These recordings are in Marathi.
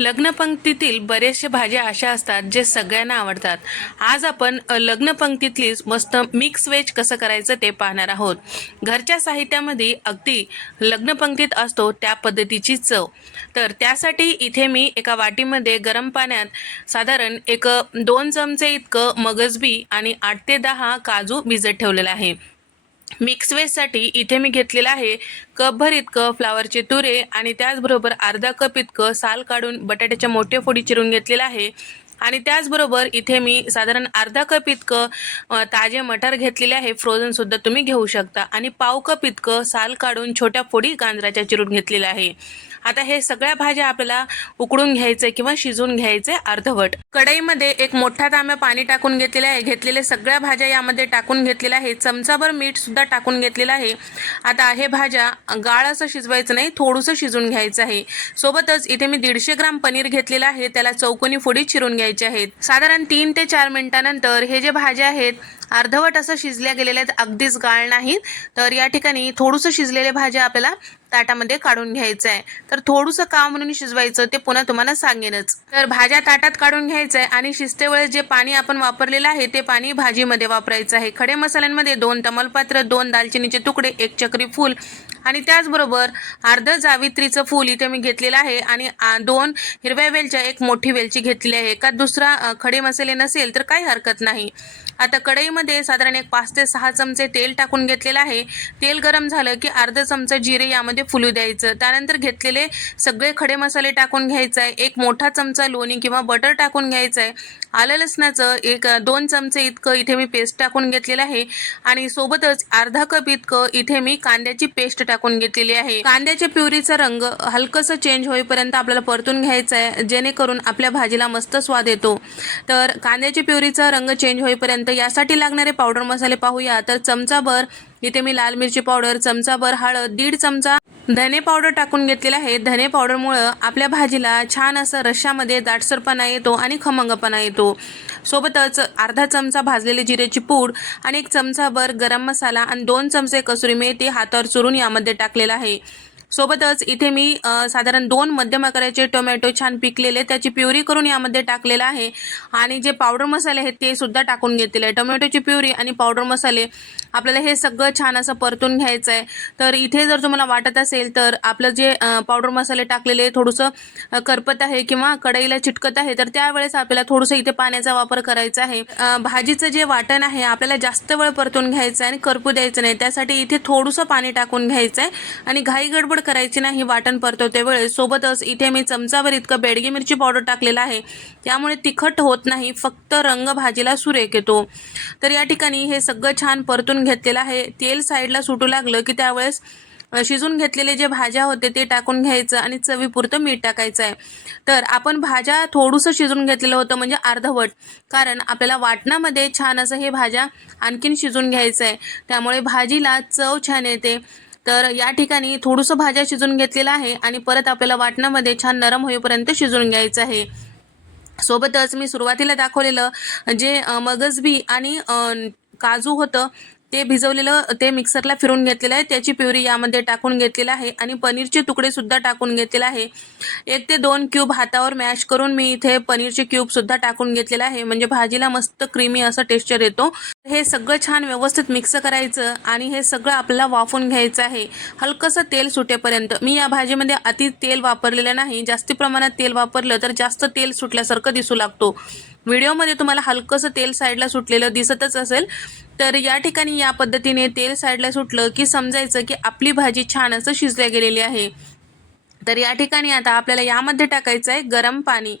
लग्नपंक्तीतील बरेचसे भाज्या अशा असतात जे सगळ्यांना आवडतात. आज आपण लग्नपंक्तीतली मस्त मिक्स व्हेज कसं करायचं ते पाहणार आहोत. घरच्या साहित्यामध्ये अगदी लग्नपंक्तीत असतो त्या पद्धतीची चव. तर त्यासाठी इथे मी एका वाटीमध्ये गरम पाण्यात साधारण 2 चमचे इतकं मगजबी आणि 8 ते 10 काजू भिजत ठेवलेलं आहे. मिक्स व्हेजसाठी इथे मी घेतलेलं आहे कपभर इतकं फ्लावरचे तुरे आणि त्याचबरोबर अर्धा कप इतकं साल काढून बटाट्याच्या मोठ्या फोडी चिरून घेतलेलं आहे. आणि त्याचबरोबर इथे मी साधारण अर्धा कप इतकं ताजे मटार घेतलेले आहे. फ्रोझन सुद्धा तुम्ही घेऊ शकता. आणि पाव कप इतकं साल काढून छोट्या फोडी गाजराच्या चिरून घेतलेल्या आहे. आता हे सगळ्या भाज्या आपल्याला उकडून घ्यायचे किंवा शिजवून घ्यायचे अर्धवट. कढईमध्ये एक मोठा तांब्या पाणी टाकून घेतलेले आहे. घेतलेले सगळ्या भाज्या यामध्ये टाकून घेतलेल्या आहे. चमचाभर मीठ सुद्धा टाकून घेतलेलं आहे. आता हे भाज्या गाळ असं शिजवायचं नाही, थोडंसं शिजून घ्यायचं आहे. सोबतच इथे मी 150 ग्राम पनीर घेतलेलं आहे. त्याला चौकोनी फोडी चिरून घ्यायचे आहेत. साधारण 3 ते 4 मिनिटांनंतर हे जे भाज्या आहेत अर्धवट असं शिजल्या गेलेल्या आहेत, अगदीच गाळ नाहीत. तर या ठिकाणी थोडंसं शिजलेल्या भाज्या आपल्याला ताटामध्ये काढून घ्यायचं आहे. तर थोडंसं का म्हणून शिजवायचं ते पुन्हा तुम्हाला सांगेनच. तर भाज्या ताटात काढून घ्यायचं आहे आणि शिजते वेळेस जे पाणी आपण वापरलेलं आहे ते पाणी भाजीमध्ये वापरायचं आहे. खडे मसाल्यांमध्ये 2 तमालपत्र, 2 दालचिनीचे तुकडे, 1 चक्री फूल आणि त्याचबरोबर अर्ध जावित्रीचं फूल इथे मी घेतलेलं आहे आणि 2 हिरव्या वेलच्या, 1 मोठी वेलची घेतलेली आहे. एखाद दुसरा खडे मसाले नसेल तर काही हरकत नाही. आता कढईमध्ये साधारण 5 ते 6 चमचे तेल टाकून घेतलेलं आहे. तेल गरम झालं की अर्धा चमचा जिरे यामध्ये फुलू द्यायचं. त्यानंतर घेतलेले सगळे खडे मसाले टाकून घ्यायचा आहे. 1 मोठा चमचा लोणी किंवा बटर टाकून घ्यायचं आहे. आलं लसणाचं 2 चमचे इतकं इथे मी पेस्ट टाकून घेतलेलं आहे आणि सोबतच अर्धा कप इतकं इथे मी कांद्याची पेस्ट टाकून घेतलेली आहे. कांद्याच्या प्युरीचा रंग हलकसं चेंज होईपर्यंत आपल्याला परतून घ्यायचा आहे, जेणेकरून आपल्या भाजीला मस्त स्वाद येतो. तर कांद्याच्या प्युरीचा रंग चेंज होईपर्यंत यासाठी लागणारे पावडर मसाले पाहूया. तर चमचाभर इथे मी लाल मिरची पावडर, चमचाभर हळद, 1.5 चमचा धने पावडर टाकून घेतलेला आहे. धने पावडरमुळं आपल्या भाजीला छान असं रश्श्यामध्ये दाटसरपणा येतो आणि खमंगपणा येतो. सोबतच अर्धा चमचा भाजलेली जिऱ्याची पूड आणि 1 चमचाभर गरम मसाला आणि 2 चमचे कसुरी मेथी हातावर चुरून यामध्ये टाकलेला आहे. सोबतच इथे मी साधारण 2 मध्यम आकाराचे टोमॅटो छान पिकलेले त्याची प्युरी करून यामध्ये टाकलेला आहे आणि जे पावडर मसाले आहेत ते सुद्धा टाकून घेतलेले आहे. टोमॅटोची प्युरी आणि पावडर मसाले आपल्याला हे सगळं छान असं परतून घ्यायचं आहे. तर इथे जर तुम्हाला वाटत असेल तर आपलं जे पावडर मसाले टाकलेले थोडंसं करपत आहे किंवा कढईला चिटकत आहे तर त्यावेळेस आपल्याला थोडंसं इथे पाण्याचा वापर करायचा आहे. भाजीचं जे वाटण आहे आपल्याला जास्त वेळ परतून घ्यायचं आहे आणि करपू द्यायचं नाही. त्यासाठी इथे थोडंसं पाणी टाकून घ्यायचं आहे आणि घाई गडबड करायची नाही वाटण परतवते वेळेस. सोबतच इथे मी चमचाभर इतकं बेडगी मिरची पावडर टाकलेला आहे. त्यामुळे तिखट होत नाही, फक्त रंग भाजीला सुरेख येतो. तर या ठिकाणी हे सगळं छान परतून घेतलेलं आहे. तेल साईडला सुटू लागलं की त्यावेळेस शिजून घेतलेले जे भाज्या होते ते टाकून घ्यायचं आणि चवीपुरतं मीठ टाकायचं आहे. तर आपण भाज्या थोडंसं शिजून घेतलेलं होतं म्हणजे अर्धवट, कारण आपल्याला वाटणामध्ये छान असं हे भाज्या आणखीन शिजून घ्यायचं आहे. त्यामुळे भाजीला चव छान येते. तर या ठिकाणी थोडंसं भाज्या शिजून घेतलेलं आहे आणि परत आपल्याला वाटणामध्ये छान नरम होईपर्यंत शिजवून घ्यायचं आहे. सोबतच मी सुरुवातीला दाखवलेलं जे मगजबी आणि काजू होतं ते भिजवलेलं ते मिक्सरला फिरून घेतलेलं आहे. त्याची प्युरी यामध्ये टाकून घेतलेलं आहे आणि पनीरचे तुकडे सुद्धा टाकून घेतलेले आहे. 1 ते 2 क्यूब हातावर मॅश करून मी इथे पनीरचे क्यूब सुद्धा टाकून घेतलेलं आहे, म्हणजे भाजीला मस्त क्रीमी असं टेक्स्चर येतो. हे सगळं छान व्यवस्थित मिक्स करायचं आणि हे सगळं आपल्याला वाफवून घ्यायचं आहे हलकंसं तेल सुटेपर्यंत. मी या भाजीमध्ये अति तेल वापरलेलं नाही. जास्ती प्रमाणात तेल वापरलं तर जास्त तेल सुटल्यासारखं दिसू लागतो. व्हिडिओमध्ये तुम्हाला हलकंसं तेल साईडला सुटलेलं दिसतच असेल. तर या ठिकाणी या पद्धतीने तेल साईडला सुटलं की समजायचं की आपली भाजी छान असं शिजल्या गेलेली आहे. तर या ठिकाणी आता आपल्याला यामध्ये टाकायचं आहे गरम पाणी.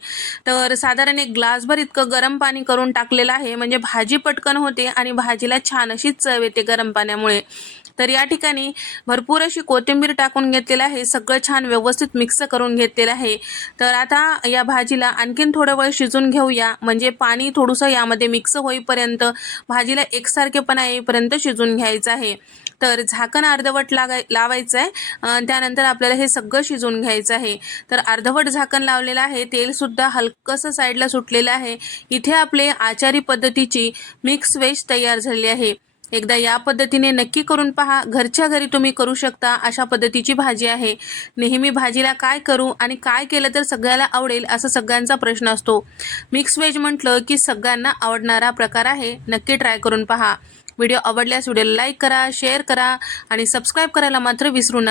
तर साधारण 1 ग्लासभर इतकं गरम पाणी करून टाकलेलं आहे, म्हणजे भाजी पटकन होते आणि भाजीला छान अशी चव येते गरम पाण्यामुळे. तर या ठिकाणी भरपूर अशी कोथिंबीर टाकून घेतलेलं आहे. सगळं छान व्यवस्थित मिक्स करून घेतलेलं आहे. तर आता या भाजीला आणखीन थोडा वेळ शिजून घेऊया, म्हणजे पाणी थोडंसं यामध्ये मिक्स होईपर्यंत भाजीला एकसारखेपणा येईपर्यंत शिजून घ्यायचं आहे. तर झाकण अर्धवट लावायचं आहे. त्यानंतर आपल्याला हे सगळं शिजवून घ्यायचं आहे. तर अर्धवट झाकण लावलेलं आहे. तेलसुद्धा हलकंसं साईडला सुटलेलं आहे. इथे आपले आचारी पद्धतीची मिक्स व्हेज तयार झाली आहे. एकदा या पद्धतीने नक्की करून पहा. घरच्या घरी तुम्ही करू शकता अशा पद्धतीची भाजी आहे. नेहमी भाजीला काय करू आणि काय केलं तर सगळ्याला आवडेल असा सगळ्यांचा प्रश्न असतो. मिक्स व्हेज म्हटलं की सगळ्यांना आवडणारा प्रकार आहे. नक्की ट्राय करून पहा. व्हिडिओ आवडल्यास व्हिडिओला लाईक करा, शेअर करा आणि सबस्क्राईब करायला मात्र विसरू नका.